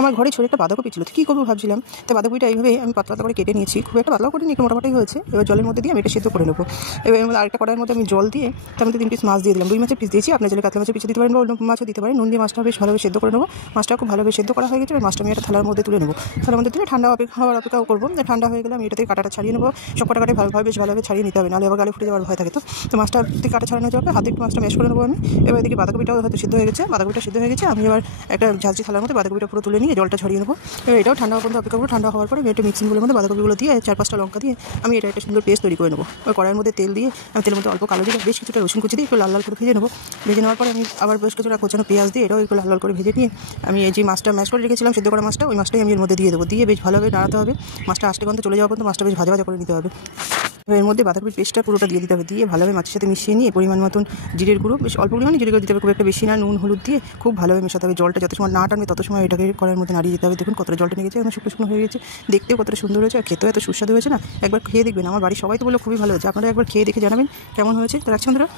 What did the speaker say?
আমার ঘরে ছোট একটা বাঁধাকপি ছিল, তো কী করবো ভাবছিলাম। তো বাঁধাকপিটা এইভাবে আমি পাতলা পাতলা করে কেটে নিয়েছি, খুব একটা পাতলাও করে নিই, একটু মোটামুটি হয়েছে। এবার জলের মধ্যে দিয়ে আমি এটা সেদ্ধ করে নেবো। এবার এর মধ্যে আরেকটা কড়াইয়ের মধ্যে আমি জল দিয়ে তার মধ্যে 3 পিস মাছ দিয়ে দিলাম। রুই মাছের পিস দিয়েছি, আপনার চাইলে কাতলা মাছের পিস দিতে পারেন বা অন্য মাছও দিতে পারেন। নুন দিয়ে মাছটা বেশ ভালোভাবে সেদ্ধ করে নেবো। মাছটা খুব ভালোভাবে সেদ্ধ করা হয়ে গেছে। এবার মাছটা আমি একটা থালার মধ্যে তুলে নেবো। থালার মধ্যে তুলে ঠান্ডা হওয়ার অপেক্ষাও করবো। ঠান্ডা হয়ে গেলে আমি এটা থেকে কাঁটাটা ছাড়িয়ে নেবো। সব কটাকাটাই ভালোভাবে বেশ ভালোভাবে ছাড়িয়ে নিতে হবে, নাহলে আবার গালে ফুটে যাওয়ার ভয় থাকে। তো মাছটা থেকে কাঁটা ছাড়ানো যাবে, হাতে একটু মাছটা ম্যাশ করে নেবো আমি। এবার এদিকে বাঁধাকপিটাও হয়তো সিদ্ধ হয়ে গেছে। বাঁধাকপিটা সিদ্ধ হয়ে গেছে, আমি এবার একটা ঝাঁঝরি থালার মধ্যে বাঁধাকপিটা পুরো তুলে নিয়ে জলটা ছড়িয়ে নেবো। এবার এটাও ঠান্ডা হওয়ার পর্যন্ত অপেক্ষা করবো। ঠান্ডা হওয়ার পরে একটা মিক্সিং গুলোর মধ্যে বাঁধাকপিগুলো দিয়ে 4-5টা লঙ্কা দিয়ে আমি এটা একটা সুন্দর পেস্ট তৈরি করে নেবো। ওই কড়াইয়ের মধ্যে তেল দিয়ে আমি তেলের মধ্যে অল্প কালো দিয়ে বেশ কিছুটা রসুন কুচি দিয়ে একটু লাল লাল করে ভেজে নেবো। ভেজে নেওয়ার পরে আমি আবার বেশ কিছুটা কোচানো পেঁয়াজ দিয়ে এটাও একটু লাল লাল করে ভেজে নিয়ে আমি এই যে মাছটা ম্যাশ করে রেখেছিলাম, সেদ্ধ করা মাছটা, ওই মাছটাই আমি এর মধ্যে দিয়ে দেবো। দিয়ে বেশ ভালোভাবে নাড়াতে হবে। মাছটা আস্তে গন্ধ চলে যাওয়ার পর্যন্ত মাছটা বেশ ভাজা ভাজা করে নিতে হবে। এর মধ্যে বাঁধাকপির পেস্টটা পুরোটা দিয়ে দিতে হবে। দিয়ে ভালোভাবে মাছের সাথে মিশিয়ে নিয়ে পরিমাণ মতন জিরের গুঁড়ো, বেশ অল্প পরিমাণে জিরে গুঁড়ো দিতে হবে, খুব একটা বেশি না। নুন হলুদ দিয়ে খুব ভালোভাবে মেশাতে হবে। জলটা যত সময় না টানবে তত সময় এটাকে কড়াইয়ের মধ্যে নাড়িয়ে দিতে হবে। দেখুন কতটা জলটা নিয়ে গেছে, আমার শুকনো শুকনো হয়ে গেছে। দেখতেও কতটা সুন্দর হয়েছে, আর খেতেও এত সুস্বাদু হয়েছে না। একবার খেয়ে দেখবেন। আমার বাড়ির সবাই তো বলে খুবই ভালো হয়েছে। আপনারা একবার খেয়ে দেখে জানাবেন কেমন হয়েছে। তো রাখছি বন্ধুরা।